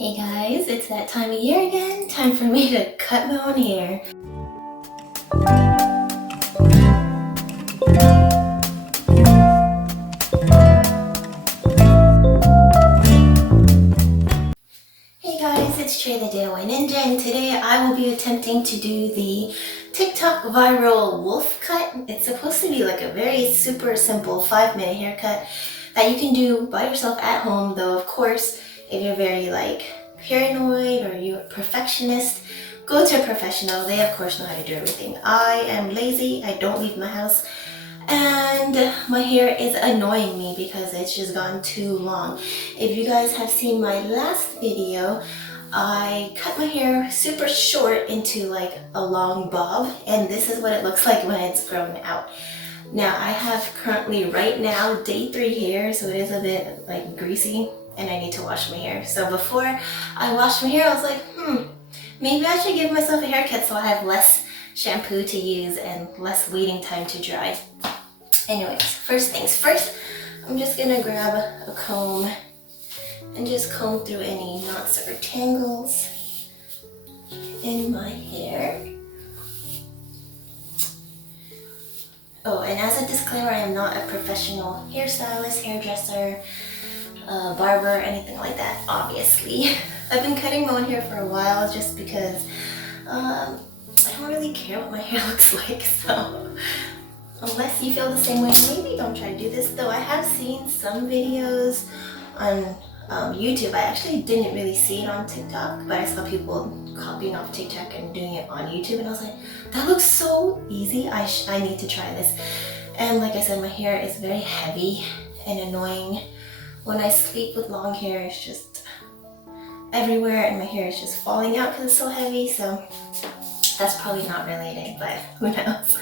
Hey guys, it's that time of year again. Time for me to cut my own hair. Hey guys, it's Trey the DIY Ninja, and today I will be attempting to do the TikTok viral wolf cut. It's supposed to be like a very super simple 5-minute haircut that you can do by yourself at home, though of course if you're very paranoid or you're a perfectionist, go to a professional. They of course know how to do everything. I am lazy, I don't leave my house, and my hair is annoying me because it's just gone too long. If you guys have seen my last video, I cut my hair super short into like a long bob, and this is what it looks like when it's grown out. Now I have currently right now day 3 hair, so it is a bit like greasy and I need to wash my hair. So before I washed my hair, I was like, maybe I should give myself a haircut so I have less shampoo to use and less waiting time to dry. Anyways, first things first, I'm just gonna grab a comb and just comb through any knots or tangles in my hair. Oh, and as a disclaimer, I am not a professional hairstylist, hairdresser, barber, anything like that, obviously. I've been cutting my own hair for a while just because I don't really care what my hair looks like, so unless you feel the same way, maybe don't try to do this. Though I have seen some videos on YouTube. I actually didn't really see it on TikTok, but I saw people copying off TikTok and doing it on YouTube, and I was like, that looks so easy. I need to try this. And like I said, my hair is very heavy and annoying. When I sleep with long hair, it's just everywhere and my hair is just falling out because it's so heavy. So that's probably not related, but who knows.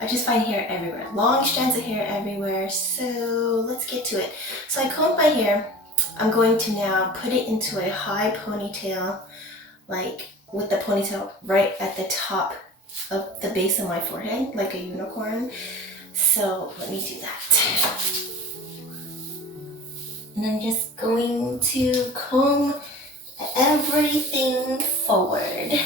I just find hair everywhere, long strands of hair everywhere. So let's get to it. So I combed my hair. I'm going to now put it into a high ponytail, like with the ponytail right at the top of the base of my forehead, like a unicorn. So let me do that. And I'm just going to comb everything forward.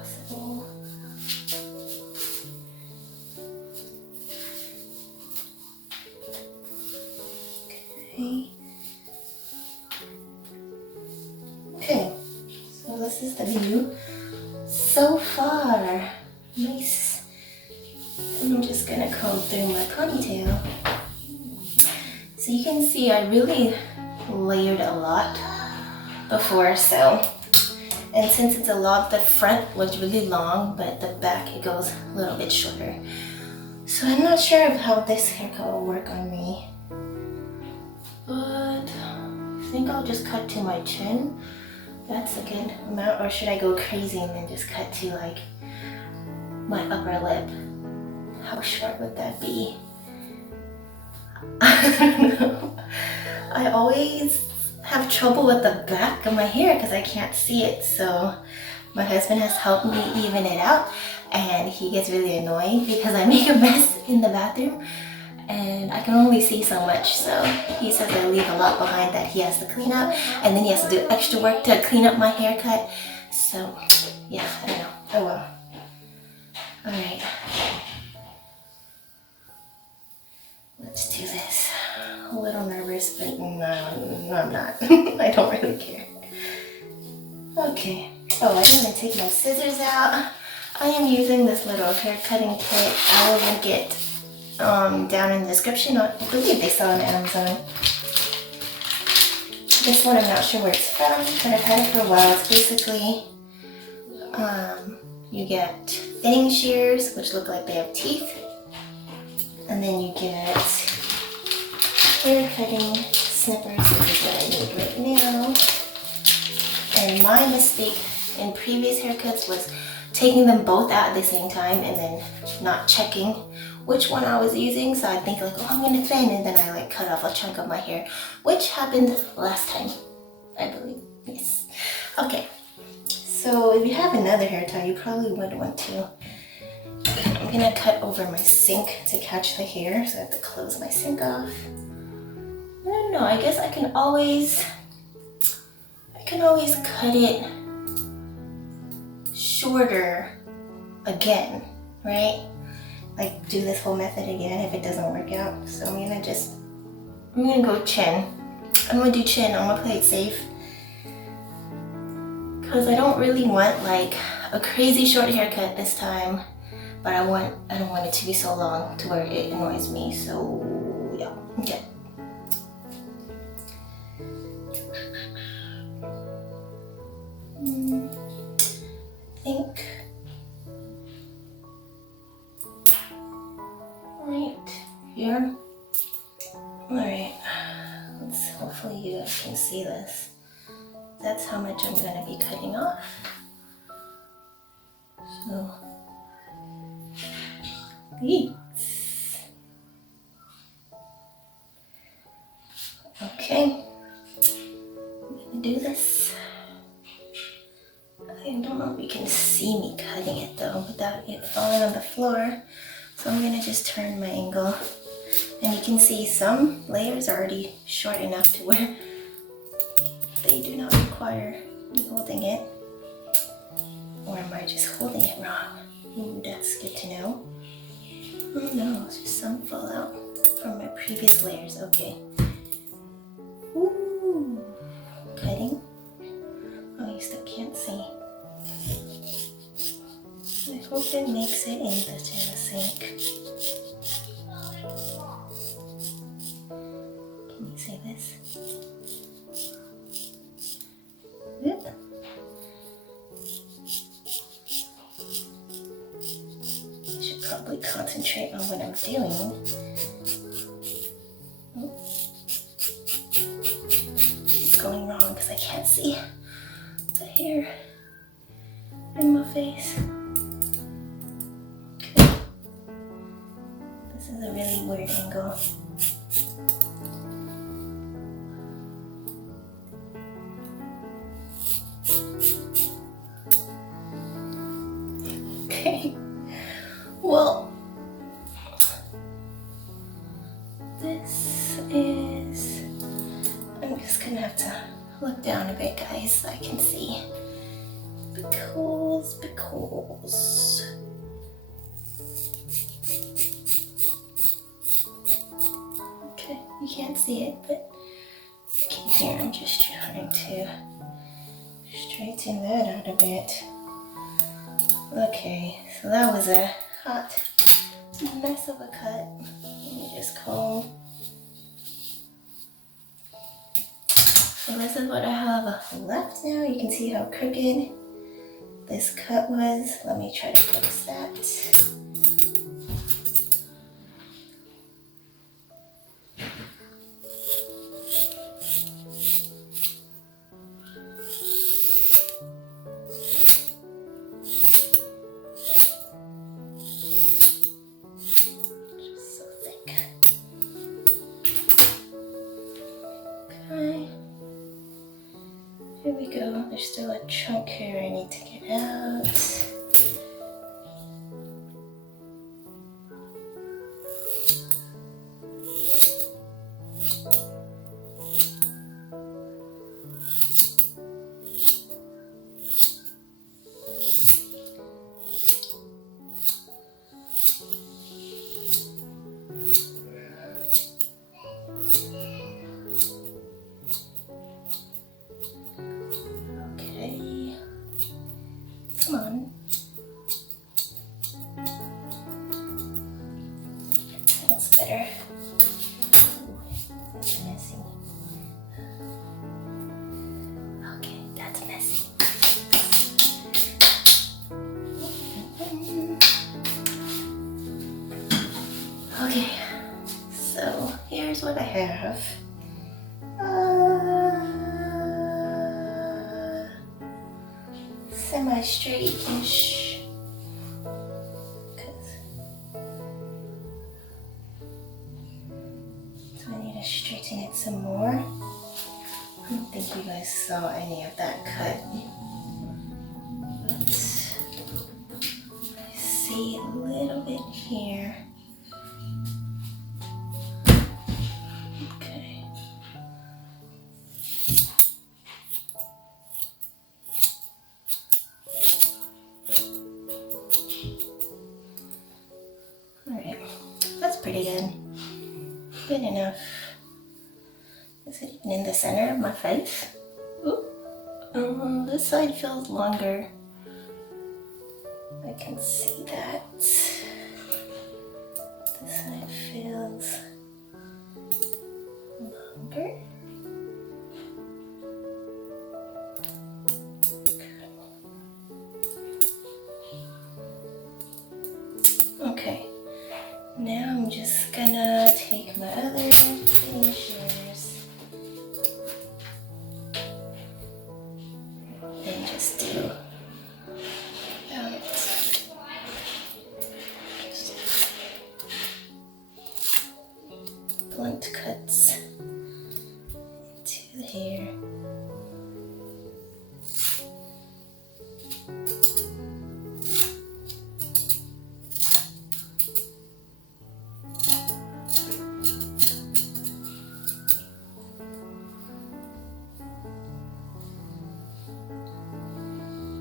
Possible. Okay, so this is the view so far. Nice. And I'm just gonna comb through my ponytail. So you can see I really layered a lot before, so. And since it's a lock, the front was really long, but the back, it goes a little bit shorter. So I'm not sure of how this haircut will work on me. But I think I'll just cut to my chin. That's a good amount. Or should I go crazy and then just cut to like my upper lip? How short would that be? I don't know. I always have trouble with the back of my hair because I can't see it, so my husband has helped me even it out, and he gets really annoyed because I make a mess in the bathroom and I can only see so much, so he says I leave a lot behind that he has to clean up, and then he has to do extra work to clean up my haircut. So yeah, I don't know. Oh well. Alright, let's do this. A little nervous, but no, I'm not. I don't really care. Okay. Oh, I didn't take my scissors out. I am using this little hair cutting kit. I will link it down in the description. I believe they sell on Amazon. This one I'm not sure where it's from, but I've had it for a while. It's basically you get thinning shears, which look like they have teeth, and then you get hair cutting snippers, which is what I need right now. And my mistake in previous haircuts was taking them both out at the same time and then not checking which one I was using. So I'd think like, oh, I'm gonna thin, and then I like cut off a chunk of my hair, which happened last time, I believe. Yes. Okay. So if you have another hair tie, you probably would want to. I'm gonna cut over my sink to catch the hair, so I have to close my sink off. I don't know, I guess I can always cut it shorter again, right? Like do this whole method again if it doesn't work out. So I'm gonna go chin. I'm gonna do chin, I'm gonna play it safe. Because I don't really want like a crazy short haircut this time, but I don't want it to be so long to where it annoys me. So yeah, okay. I think right here. All right, hopefully you guys can see this. That's how much I'm gonna be cutting off. So, okay, I'm gonna do this. I don't know if you can see me cutting it though without it falling on the floor. So I'm gonna just turn my angle, and you can see some layers are already short enough to where they do not require me holding it. Or am I just holding it wrong? Ooh, that's good to know. Oh no, it's just some fallout from my previous layers. Okay. Ooh, cutting. Oh, you still can't see. I hope it makes it into the sink. Can you see this? Good. I should probably concentrate on what I'm doing. Oh. It's going wrong because I can't see the hair in my face. Okay. This is a really weird angle. Okay, well, this is, I'm just gonna have to look down a bit, guys, so I can see, because, okay, you can't see it, but you can hear, I'm just trying to straighten that out a bit. Okay, so that was a hot mess of a cut. Let me just comb. So this is what I have left now. You can see how crooked this cut was. Let me try to fix that. Here we go. There's still a chunk here I need to get out. Come on. That's better. Ooh, that's messy. Okay, that's messy. Okay, so here's what I have. semi-straight-ish. So I need to straighten it some more. I don't think you guys saw any of that cut. But I see a little bit here. Okay. Alright, that's pretty good. Good enough. Is it even in the center of my face? Ooh. This side feels longer. I can see that. This side feels longer. Okay, now I'm just gonna take my other finishers and just do blunt cuts into the hair.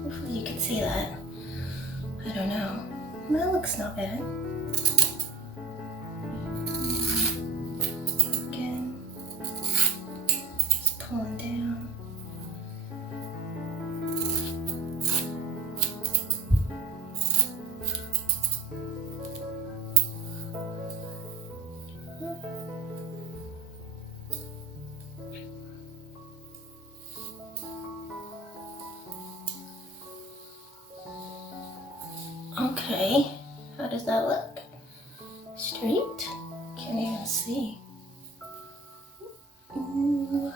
Hopefully you can see that. I don't know. That looks not bad. Again, just pulling down. Okay, how does that look? Straight? Can't even see. Ooh.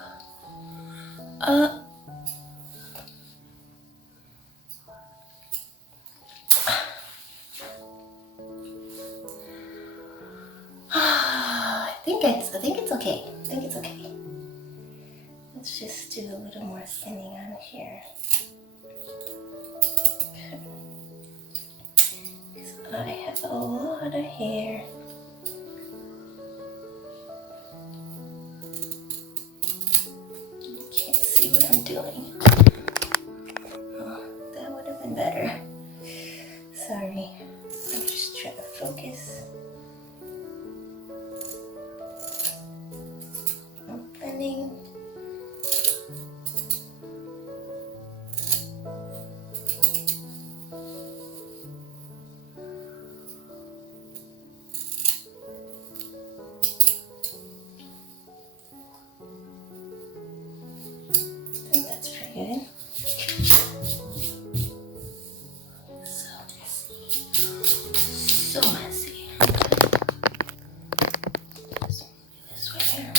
I think it's okay. I think it's okay. Let's just do a little more thinning on here. I have a lot of hair. You can't see what I'm doing. Oh, that would have been better. Sorry. I'm just trying to focus. I'm thinning. Good. So messy. Just move this way here.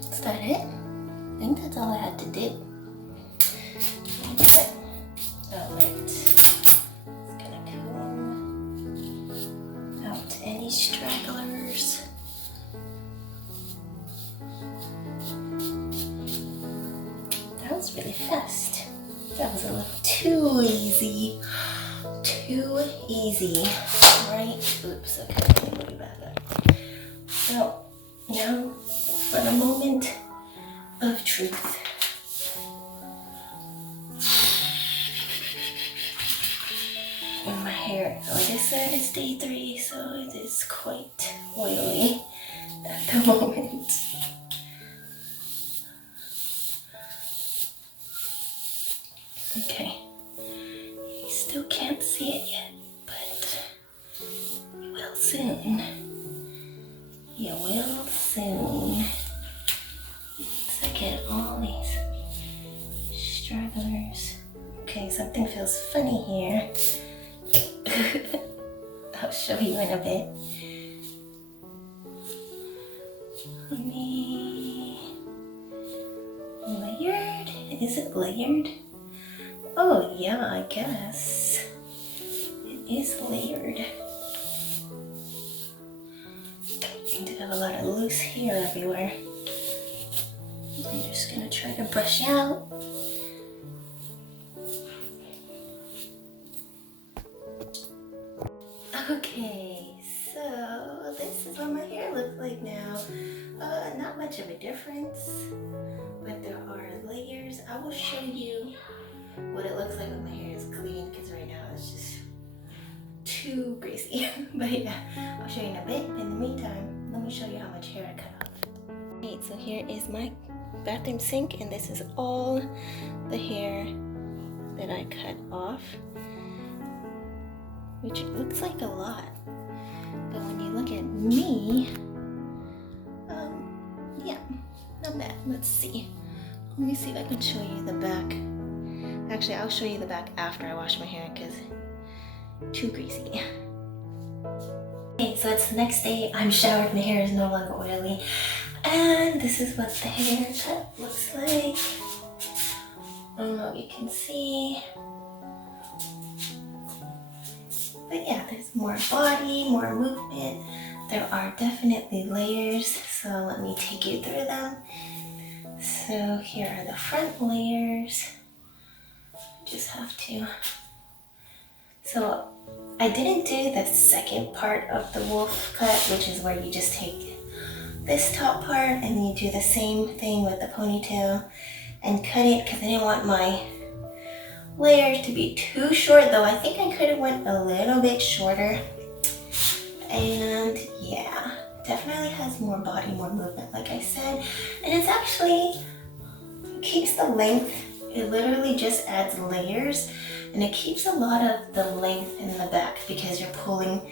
Is that it? I think that's all I had to do. Okay. Alright. Just gonna comb out any stragglers. That was really fast. That was a little too easy. Too easy. Right? Oops, okay, let me move that up. So, now for the moment of truth. And my hair, like I said, is day 3, so it is quite oily at the moment. Okay, you still can't see it yet, but you will soon. You will soon. Once I get all these stragglers. Okay, something feels funny here. I'll show you in a bit. Layered? Is it layered? Oh yeah, I guess. It is layered. I do have a lot of loose hair everywhere. I'm just gonna try to brush out. Okay, so this is what my hair looks like now. Not much of a difference, but there are layers. I will show you what it looks like when my hair is clean, because right now it's just too greasy. But yeah, I'll show you in a bit. In the meantime, let me show you how much hair I cut off. Okay, so here is my bathroom sink, and this is all the hair that I cut off, which looks like a lot. But when you look at me, yeah, not bad. Let's see. Let me see if I can show you the back. Actually, I'll show you the back after I wash my hair because too greasy. Okay, so it's the next day. I'm showered. My hair is no longer oily. And this is what the haircut looks like. I don't know if you can see. But yeah, there's more body, more movement. There are definitely layers, so let me take you through them. So here are the front layers. Just have to. So I didn't do the second part of the wolf cut, which is where you just take this top part and then you do the same thing with the ponytail and cut it, because I didn't want my layers to be too short, though I think I could have went a little bit shorter. And yeah, definitely has more body, more movement, like I said. And it's actually, it keeps the length. It literally just adds layers, and it keeps a lot of the length in the back because you're pulling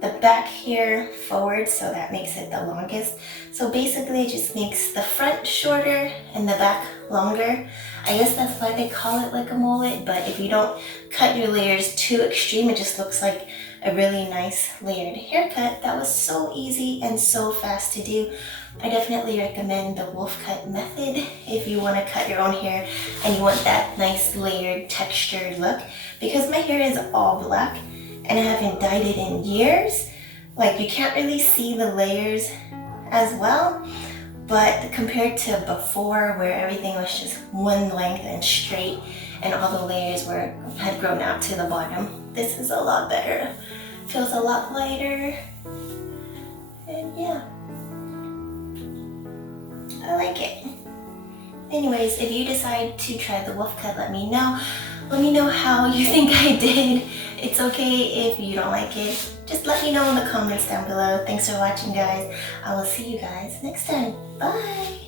the back hair forward, so that makes it the longest. So basically it just makes the front shorter and the back longer. I guess that's why they call it like a mullet, but if you don't cut your layers too extreme, it just looks like a really nice layered haircut. That was so easy and so fast to do. I definitely recommend the wolf cut method if you want to cut your own hair and you want that nice layered textured look, because my hair is all black and I haven't dyed it in years. Like, you can't really see the layers as well, but compared to before where everything was just one length and straight and all the layers had grown out to the bottom, this is a lot better. Feels a lot lighter, and yeah, I like it. Anyways, if you decide to try the wolf cut, let me know. Let me know how you think I did. It's okay if you don't like it. Just let me know in the comments down below. Thanks for watching, guys. I will see you guys next time. Bye.